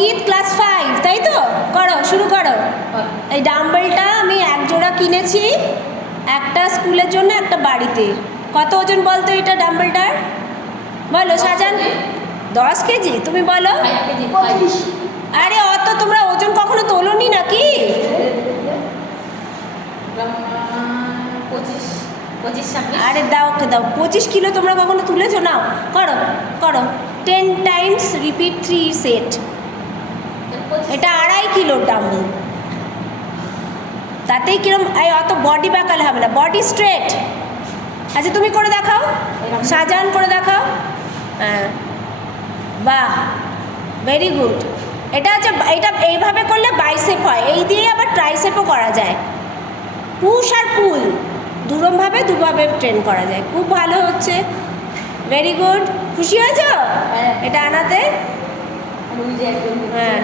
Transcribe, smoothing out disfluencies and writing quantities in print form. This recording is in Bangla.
অঙ্কিত ক্লাস 5, তাই তো? করো, শুরু করো। এই ডাম্বেলটা আমি এক জোড়া কিনেছি, একটা স্কুলের জন্য, একটা বাড়িতে। কত ওজন বলতো এটা ডাম্বেলটার? বলো শাহজান। 10 কেজি? তুমি বলো। আরে অত তোমরা ওজন কখনো তোলোনি নাকি? 25 আরে দাও, ওকে দাও। 25 কিলো তোমরা কখনো তুলেছো? নাও করো করো। 10 টাইমস রিপিট 3 সেট। এটা 2.5 কিলো ডাম্বেল। তাতেই কিরম এই অত বডি বাঁকালে হবে না, বডি স্ট্রেট। আচ্ছা তুমি করে দেখাও, শাহজাহান করে দেখাও। হ্যাঁ, বাহ, ভেরি গুড। এটা হচ্ছে, এটা এইভাবে করলে বাইসেপ হয়, এই দিয়ে আবার ট্রাইসেপও করা যায়। পুশ আর পুল দুভাবে ট্রেন করা যায়। খুব ভালো হচ্ছে, ভেরি গুড। খুশি হয়েছ এটা আনাতে? হ্যাঁ।